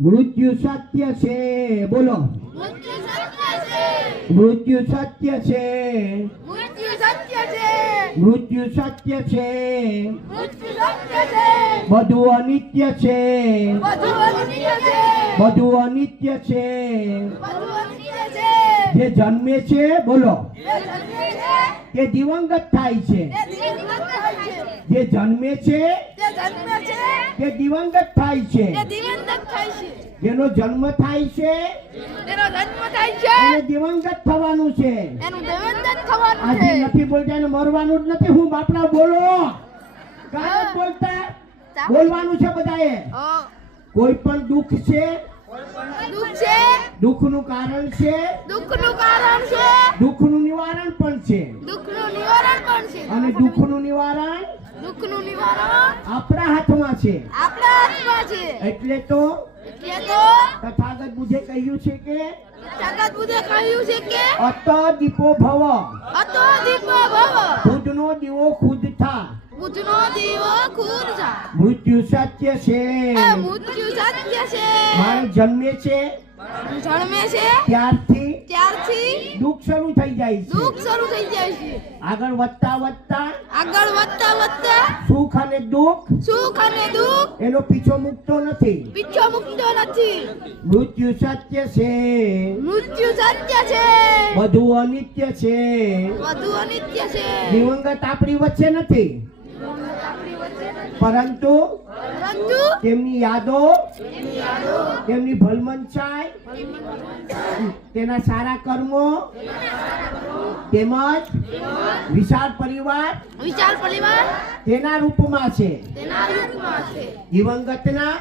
મૃત્યુ સત્ય છે, બોલો. મૃત્યુ સત્ય છે. મૃત્યુ સત્ય છે. મૃત્યુ સત્ય છે. મૃત્યુ સત્ય છે. મૃત્યુ સત્ય છે. બધું અનિત્ય છે. બધું અનિત્ય છે. બધું અનિત્ય છે. બધું અનિત્ય છે. જે જન્મે છે, બોલો, જે જન્મે છે તે દિવંગત થાય છે. તે દિવંગત થાય છે. જે જન્મે છે જે જન્મે છે તે દિવંગત થાય છે. તે દિવંગત થાય છે. જેનો જન્મ થાય છે તેનો જન્મ થાય છે એને દિવંગત થવાનું છે. એનું દિવંગત થવાનું આજે છે. નથી બોલતા એને મરવાનું જ નથી. હું બાપડા બોલો કાંઈ નથી બોલતા, બોલવાનું છે બધાએ. કોઈ પણ દુઃખ છે, દુઃખ છે, દુઃખનું કારણ છે, દુઃખનું કારણ છે, દુઃખનું નિવારણ પણ છે. દુઃખનું નિવારણ પણ છે. અને દુઃખનું નિવારણ દુઃખનું નિવારણ આપણા હાથમાં છે. આપણા હાથમાં છે. એટલે તો એટલે તો તથાગત બુદ્ધે કહ્યું છે કે જગત બુદ્ધે કહ્યું છે કે અત દીપો ભવ, અતો દીપો ભવ, ખુદનો દીવો ખુદ થા. બુદ્ધનો દીવો ખુદ જા. મૃત્યુ સત્ય છે. મૃત્યુ સત્ય છે. માણસ જન્મે છે જન્મે છે ત્યારથી દુઃખ શરૂ થઈ જાય છે. આગળ વધતા વધતા આગળ વધતા વધતા સુખ અને દુઃખ સુખ અને દુઃખ એનો પીછો મૂકતો નથી. પીછો મૂકતો નથી. મૃત્યુ સત્ય છે. મૃત્યુ સત્ય છે. બધું અનિત્ય છે. બધું અનિત્ય છે. દિવંગત આપણી વચ્ચે નથી, પરંતુ તેમની યાદો, તેમની ભલમનચાઈ, તેના સારા કર્મો તેમજ વિશાળ પરિવાર તેના રૂપમાં છે. દિવંગતના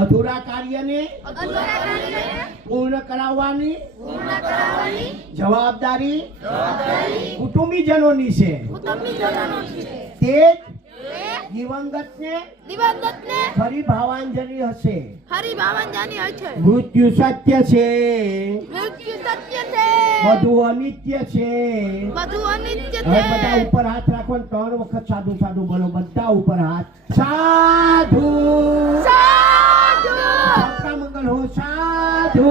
અધૂરા કાર્યને પૂર્ણ કરાવવાની જવાબદારી કુટુંબીજનોની છે. તે દિવંગતને ફરી ભાવાંજલિ હશે. મૃત્યુ સત્ય છે. બધું અનિત્ય છે. હવે બધા ઉપર હાથ રાખો ને 3 વખત સાધુ સાધુ બોલો. બધા ઉપર હાથ. સાધુ. સબકા મંગલ હો. સાધુ.